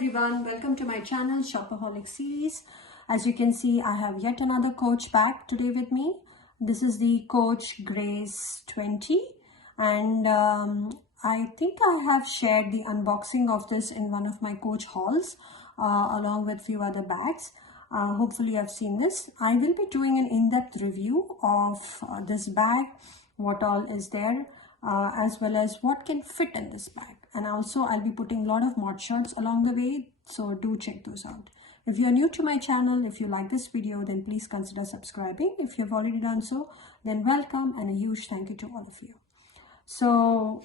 everyone, welcome to my channel Shopaholic series. As you can see, I have yet another Coach bag today with me. This is the Coach Grace 20 and I think I have shared the unboxing of this in one of my Coach hauls along with few other bags. Hopefully I've seen this. I will be doing an in-depth review of this bag, what all is there, as well as what can fit in this bag. And also I'll be putting a lot of mod shots along the way, so do check those out. If you're new to my channel, if you like this video, then please consider subscribing. If you've already done so, then welcome and a huge thank you to all of you. So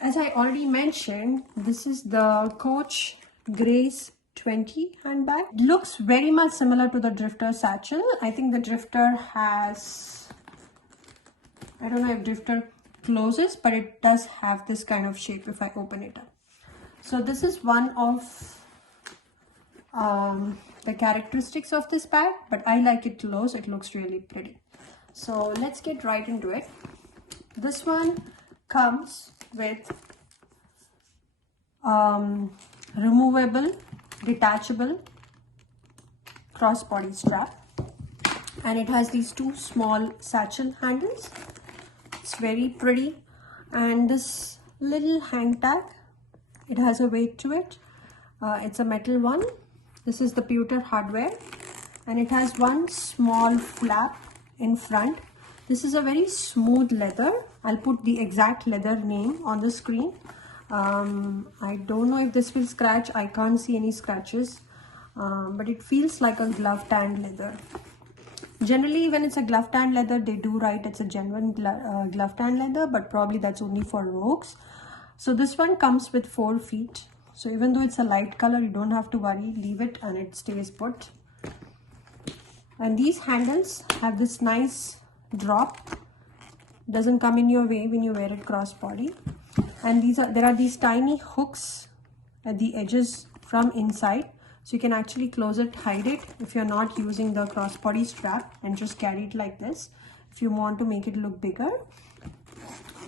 as I already mentioned, this is the Coach Grace 20 handbag. It looks very much similar to the Drifter satchel. I think the Drifter has, I don't know if Drifter closes, but it does have this kind of shape if I open it up. So this is one of the characteristics of this bag, but I like it closed. It looks really pretty. So let's get right into it. This one comes with removable, detachable crossbody strap, and it has these two small satchel handles. It's very pretty, and this little hang tag, it has a weight to it. It's a metal one. This is the pewter hardware, and it has one small flap in front. This is a very smooth leather. I'll put the exact leather name on the screen. I don't know if this will scratch. I can't see any scratches, but it feels like a glove tanned leather. Generally, when it's a glove tanned leather, they do write it's a genuine glove tanned leather, but probably that's only for rogues. So this one comes with 4 feet. So even though it's a light color, you don't have to worry. Leave it and it stays put. And these handles have this nice drop. Doesn't come in your way when you wear it cross body. And there are these tiny hooks at the edges from inside. So you can actually close it, hide it if you're not using the crossbody strap, and just carry it like this if you want to make it look bigger.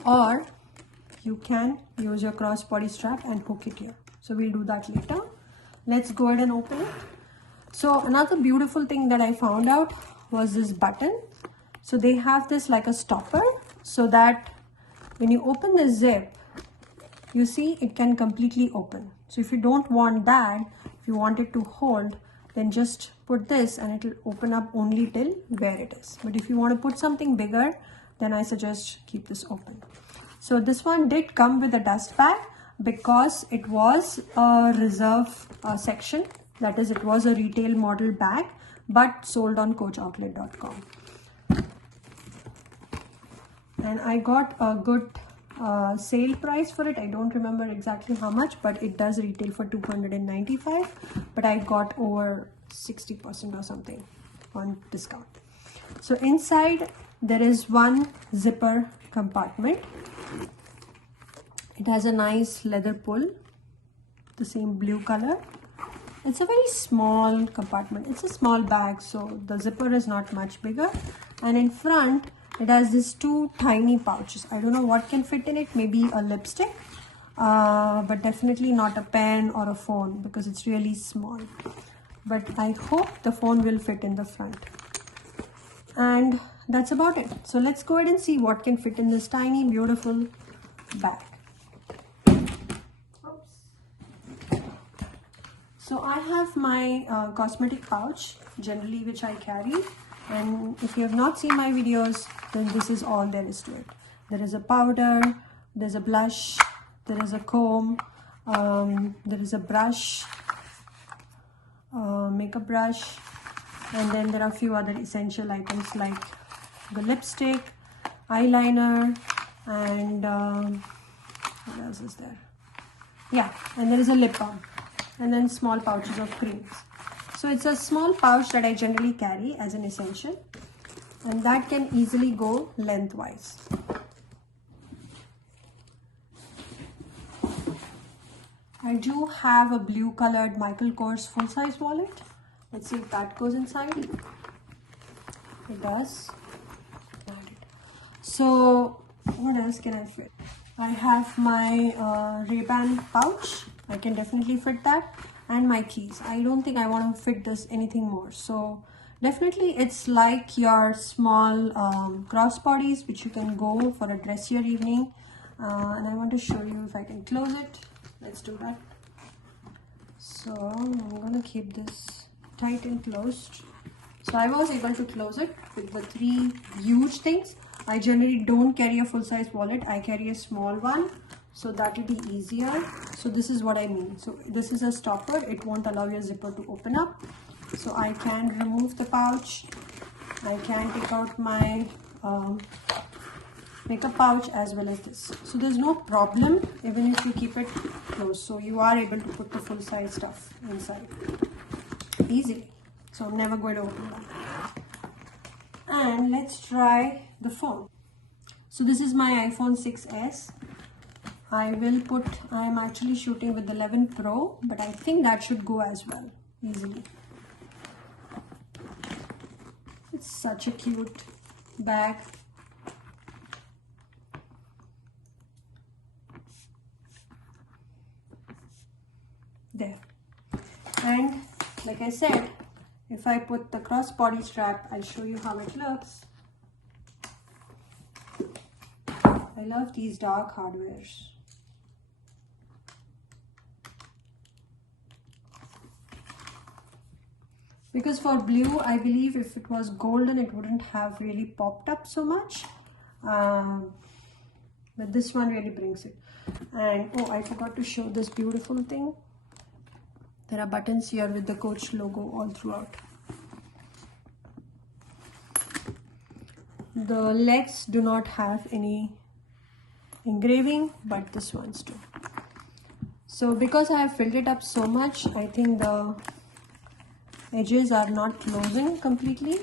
Or you can use your crossbody strap and hook it here. So we'll do that later. Let's go ahead and open it. So another beautiful thing that I found out was this button. So they have this like a stopper, so that when you open the zip, you see it can completely open. So if you don't want that, if you want it to hold, then just put this and it will open up only till where it is. But if you want to put something bigger, then I suggest keep this open. So this one did come with a dust bag because it was a reserve section. That is, it was a retail model bag, but sold on coachoutlet.com. And I got a good sale price for it. I don't remember exactly how much, but it does retail for $295, but I got over 60% or something on discount. So inside there is one zipper compartment. It has a nice leather pull, the same blue color. It's a very small compartment. It's a small bag, so the zipper is not much bigger. And in front it has these 2 tiny pouches. I don't know what can fit in it. Maybe a lipstick, but definitely not a pen or a phone because it's really small. But I hope the phone will fit in the front. And that's about it. So let's go ahead and see what can fit in this tiny, beautiful bag. Oops. So I have my cosmetic pouch, generally, which I carry. And if you have not seen my videos, then this is all there is to it. There is a powder, there's a blush, there is a comb, there is a brush, makeup brush, and then there are a few other essential items like the lipstick, eyeliner, and what else is there? Yeah, and there is a lip balm, and then small pouches of creams. So it's a small pouch that I generally carry as an essential, and that can easily go lengthwise. I do have a blue colored Michael Kors full-size wallet. Let's see if that goes inside. It does. So what else can I fit? I have my Ray-Ban pouch I can definitely fit that, and my keys. I don't think I want to fit this anything more. So definitely it's like your small crossbodies which you can go for a dressier evening. And I want to show you if I can close it. Let's do that. So I'm gonna keep this tight and closed. So I was able to close it with the 3 huge things. I generally don't carry a full-size wallet. I carry a small one, so that will be easier. So this is what I mean. So this is a stopper. It won't allow your zipper to open up. So I can remove the pouch. I can take out my makeup pouch as well as this. So there's no problem even if you keep it closed. So you are able to put the full-size stuff inside easily. So I'm never going to open that. And let's try the phone. So this is my iPhone 6s. I'm actually shooting with the 11 Pro, but I think that should go as well easily. It's such a cute bag. There. And like I said, if I put the crossbody strap, I'll show you how it looks. I love these dark hardwares. Because for blue, I believe if it was golden, it wouldn't have really popped up so much. But this one really brings it. And oh, I forgot to show this beautiful thing. There are buttons here with the Coach logo all throughout. The legs do not have any engraving, but this one's do. So because I have filled it up so much, I think the edges are not closing completely,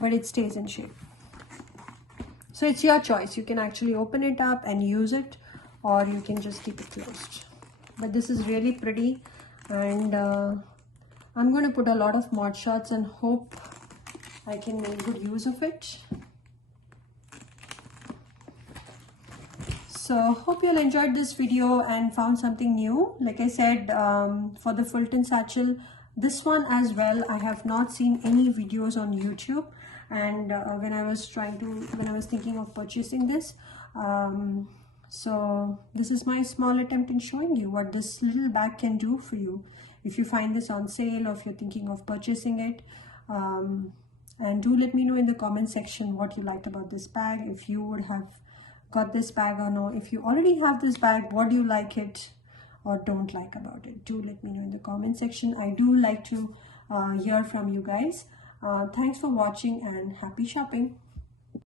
but it stays in shape. So it's your choice. You can actually open it up and use it, or you can just keep it closed. But this is really pretty, and I'm going to put a lot of mod shots and hope I can make good use of it. So hope you all enjoyed this video and found something new. Like I said, for the Fulton satchel, this one as well, I have not seen any videos on YouTube. And when I was thinking of purchasing this, so this is my small attempt in showing you what this little bag can do for you if you find this on sale or if you're thinking of purchasing it. And do let me know in the comment section what you liked about this bag, if you would have got this bag or no. If you already have this bag, what do you like it or don't like about it? Do let me know in the comment section. I do like to hear from you guys. Thanks for watching and happy shopping.